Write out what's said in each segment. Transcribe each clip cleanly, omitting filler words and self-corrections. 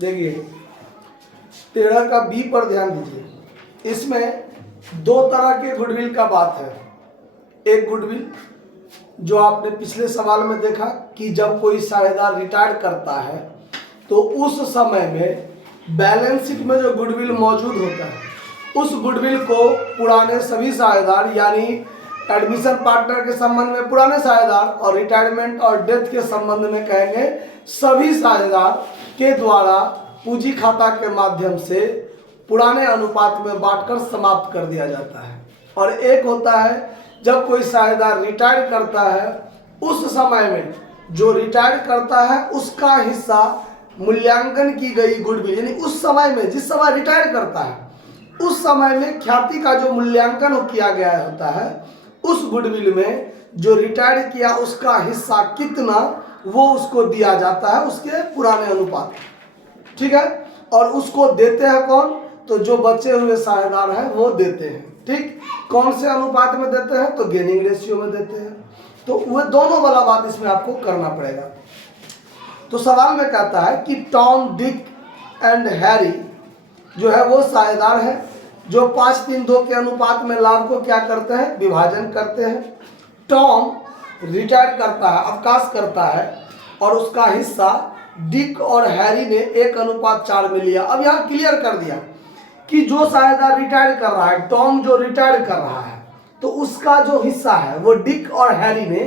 देखिए 13 का बी पर ध्यान दीजिए। इसमें दो तरह के गुडविल का बात है। एक गुडविल जो आपने पिछले सवाल में देखा कि जब कोई साझेदार रिटायर करता है तो उस समय में बैलेंस शीट में जो गुडविल मौजूद होता है उस गुडविल को पुराने सभी साझेदार यानी एडमिशन पार्टनर के संबंध में पुराने साझेदार और रिटायरमेंट और डेथ के संबंध में कहेंगे सभी साझेदार के द्वारा पूंजी खाता के माध्यम से पुराने अनुपात में बांटकर समाप्त कर दिया जाता है। और एक होता है जब कोई साझेदार रिटायर करता है उस समय में जो रिटायर करता है उसका हिस्सा मूल्यांकन की गई गुडविल यानी उस समय में जिस समय रिटायर करता है उस समय में ख्याति का जो मूल्यांकन किया गया होता है उस गुडविल में जो रिटायर किया उसका हिस्सा कितना वो उसको दिया जाता है उसके पुराने अनुपात। ठीक है, और उसको देते हैं कौन? तो जो बचे हुए साझेदार हैं वो देते हैं। ठीक, कौन से अनुपात में देते हैं? तो गेनिंग रेशियो में देते हैं। तो वह दोनों वाला बात इसमें आपको करना पड़ेगा। तो सवाल में कहता है कि टॉम, डिक एंड हैरी जो है वो साझेदार है जो 5-3-2 के अनुपात में लाभ को क्या करते हैं? विभाजन करते हैं। टॉम रिटायर करता है, अवकाश करता है और उसका हिस्सा डिक और हैरी ने 1:4 में लिया। अब यहाँ क्लियर कर दिया कि जो साझेदार रिटायर कर रहा है, टॉम जो रिटायर कर रहा है तो उसका जो हिस्सा है वो डिक और हैरी ने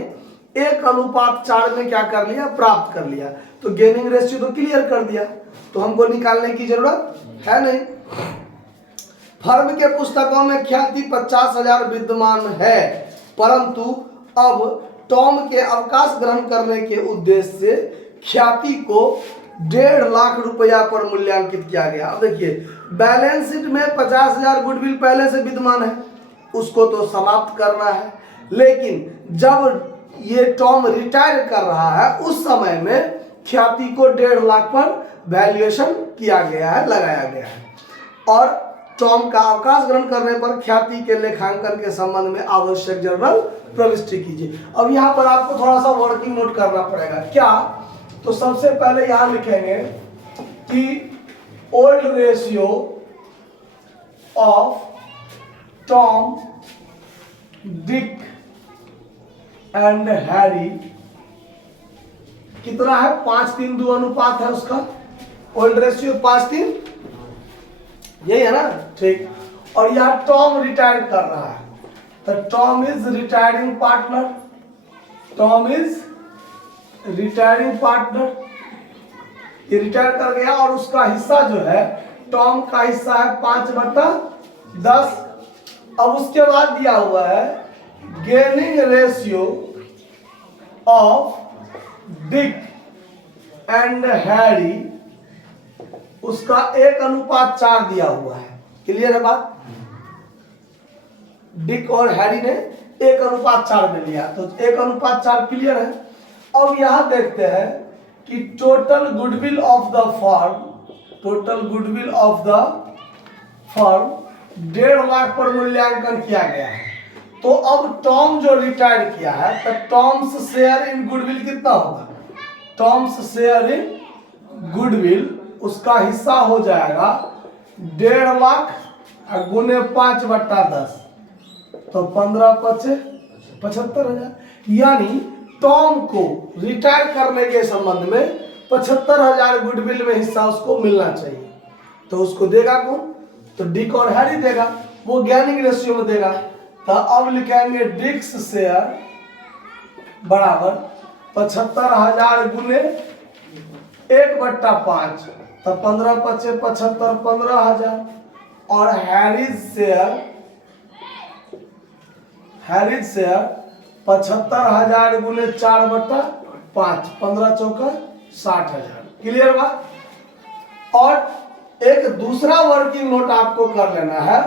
1:4 में क्या कर लिया? प्राप्त कर लिया। तो गेनिंग रेशियो तो क्लियर कर दिया, तो हमको निकालने की जरूरत है नहीं। फर्म के पुस्तकों में ख्याति 50,000 विद्यमान है, परंतु अब टॉम के अवकाश ग्रहण करने के उद्देश्य से ख्याति को 1.5 लाख रुपया पर मूल्यांकित किया गया। अब देखिए बैलेंस शीट में 50,000 गुडविल पहले से विद्यमान है, उसको तो समाप्त करना है, लेकिन जब ये टॉम रिटायर कर रहा है उस समय में ख्याति को 1.5 लाख पर वैल्यूएशन किया गया है, लगाया गया है। और टॉम का अवकाश ग्रहण करने पर ख्याति के लेखांकन के संबंध में आवश्यक जर्नल प्रविष्टि कीजिए। अब यहाँ पर आपको थोड़ा सा वर्किंग नोट करना पड़ेगा। क्या? तो सबसे पहले यहां लिखेंगे कि old ratio of Tom, Dick and Harry कितना है? 5:3 अनुपात है उसका। ओल्ड रेशियो 5:3, यही है ना? ठीक। और यह टॉम रिटायर कर रहा है तो Tom is retiring partner, Tom is retiring partner, ये रिटायर कर गया और उसका हिस्सा जो है टॉम का हिस्सा है 5/10। अब उसके बाद दिया हुआ है gaining ratio of Dick and Harry, उसका 1:4 दिया हुआ है। क्लियर है बात? डिक और हैरी ने 1:4 में लिया तो 1:4 क्लियर है। अब यहां देखते हैं कि total goodwill of the firm, total goodwill of the firm 1.5 lakh पर मूल्यांकन किया गया है। तो अब टॉम जो रिटायर किया है तो टॉम्स शेयर इन गुडविल कितना होगा? टॉम्स शेयर इन गुडविल उसका हिस्सा हो जाएगा 1.5 लाख गुने 5/10 तो 15/5 75,000। यानी टॉम को रिटायर करने के संबंध में 75,000 गुडविल में हिस्सा उसको मिलना चाहिए। तो उसको देगा कौन? तो डिक और हैरी देगा, वो गेनिंग रेशियो में देगा। तो अब लिखेंगे डिक्स शेयर बराबर 75,000 गुने 1/5 तो 15/5 15,000 और हैरीज शेयर 75,000 गुने 4/5 15×4 60,000। क्लियर बात? और एक दूसरा वर्किंग नोट आपको कर लेना है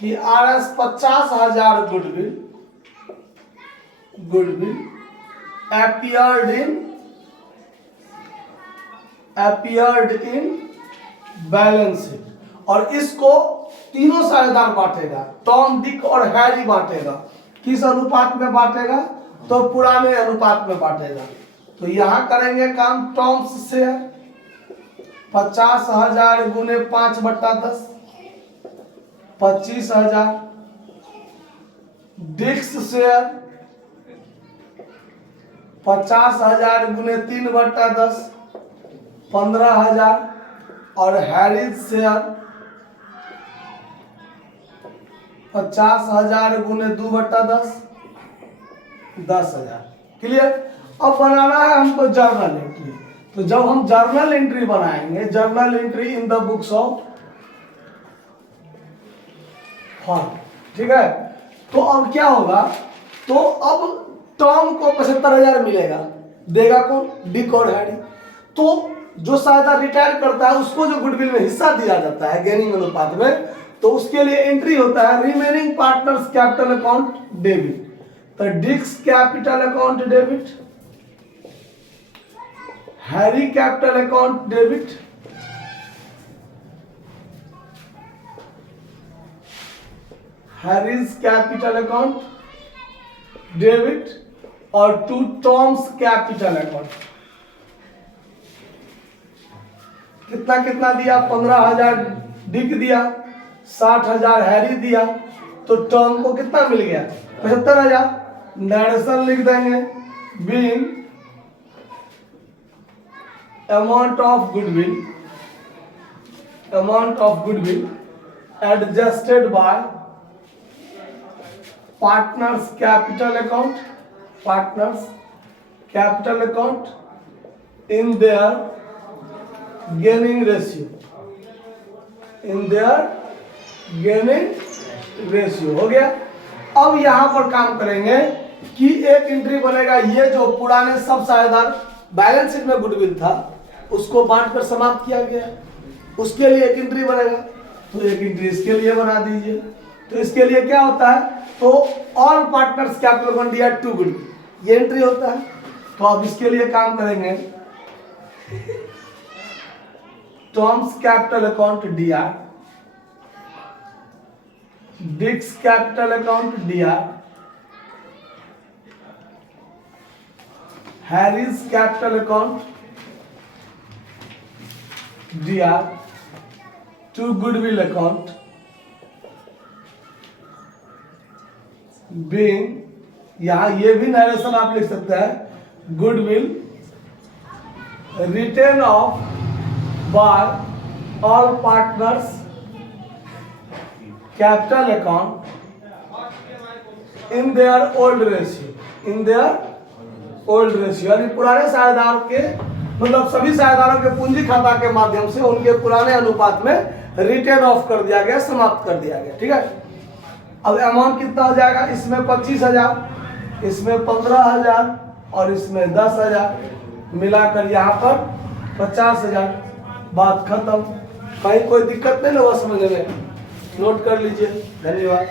कि RS 50,000 goodwill appeared in balance sheet. और इसको तीनों साझेदार बांटेगा, टॉम, डिक और हैरी बांटेगा। किस अनुपात में बांटेगा? तो पुराने अनुपात में बांटेगा। तो यहां करेंगे काम टॉम्स शेयर 50,000 गुने 5/10 25,000। डिस्क शेयर 50,000 गुने 3/10 15,000। और हैरिस शेयर 50,000 गुने 2/10 10,000। क्लियर। अब बनाना है हमको जर्नल एंट्री। तो जब हम जर्नल एंट्री बनाएंगे, journal entry in the books of firm, ठीक है। तो अब क्या होगा, तो अब टॉम को 75,000 मिलेगा, देगा कौन, डिक और हैरी। तो जो शायद रिटायर करता है उसको जो गुडविल में हिस्सा दिया जाता है गेनिंग अनुपात में, तो उसके लिए एंट्री होता है remaining partners capital account debit. तो Dick's capital account debit, Harry capital account debit, Harry's capital account debit, और टू टॉम्स कैपिटल अकाउंट। कितना कितना दिया, 15,000 डिक दिया, 60,000 हैरी दिया, तो टॉम को कितना मिल गया, 75,000। नरेशन लिख देंगे, being amount of goodwill adjusted bye partners capital account in there gaining ratio. हो गया। अब यहां पर काम करेंगे कि एक एंट्री बनेगा, ये जो पुराने सब साझेदार बैलेंस शीट में गुडविल था उसको बांटकर समाप्त किया गया, उसके लिए एक एंट्री बनेगा। तो एक एंट्री इसके लिए बना दीजिए। तो इसके लिए क्या होता है, तो ऑल पार्टनर्स कैपिटल अकाउंट दिया टू गुडविल, ये एंट्री होता है। तो अब इसके लिए काम करेंगे, Tom's capital account DR, Dick's capital account DR, Harry's capital account DR, to goodwill account being, यहां ये भी नरेशन आप लिख सकते हैं, goodwill written off by all partners capital account in their old ratio, यानी पुराने साझेदार के, मतलब सभी साझेदारों के पूंजी खाता के माध्यम से उनके पुराने अनुपात में रिटेन ऑफ कर दिया गया, समाप्त कर दिया गया। ठीक है। अब अमाउंट कितना हो जाएगा, इसमें 25,000, इसमें 15,000 और इसमें 10,000, मिलाकर यहाँ पर 50,000। बात खत्म। कहीं कोई दिक्कत नहीं लगा समझने में, नोट कर लीजिए। धन्यवाद।